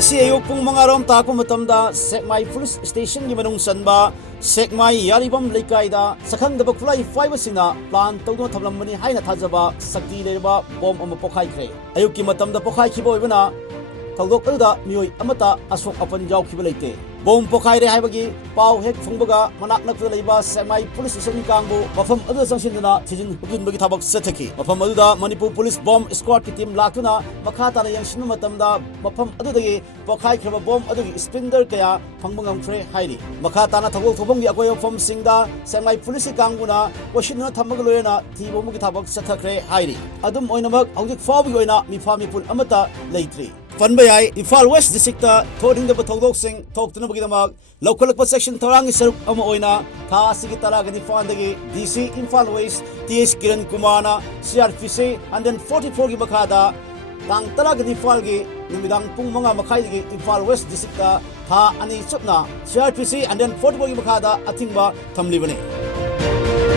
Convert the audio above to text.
ayuk pung mangarom taku matamda Sekmai Police Station gi manung sanba Sekmai Yaribam Leikaida sakhangdaba khulai faiba sina plan tawdo thamlamani haina thajaba sakti leba bom ama pokhai khre ayuk ki matamda pokhai khibo ibana thawdok aduda mioi amata asok apan jaw khiba leite bom pokhai re haibagi pau hek phungbaga manak nakta leiba Sekmai Police Station kangbu mafam adu sangsinduna thijin hubinbagi thabak sathaki mafam aduda Manipur Police Bomb Squad ki team lakuna makha tana yangshin matamda mafam adudagi pokhai khaba bom adugi splinter kaya phangbangam thre hairi makha tana thawok thobongi akoy fom singda Sekmai Police kanguna washinna thamaga loyena thibomgi thabak sathakre hairi adum oinamak aujik fawbi oina mifami pul amata leitri Fanbayai, Imphal West District Thoring the Batodok Sing, talk to Nabagidamak, local section Torangi Serp Amoina, Tasiki Taragani Fandagi, DC, Imphal West, TS Kiran Kumana, CRPC, and then 44 Gibakada, Tang Taragani Falgi, Nimidang Pumanga Makai, Imphal West District, Ta Ani Supna, CRPC, and then 44 Gibakada, Atimba, Tamlibane.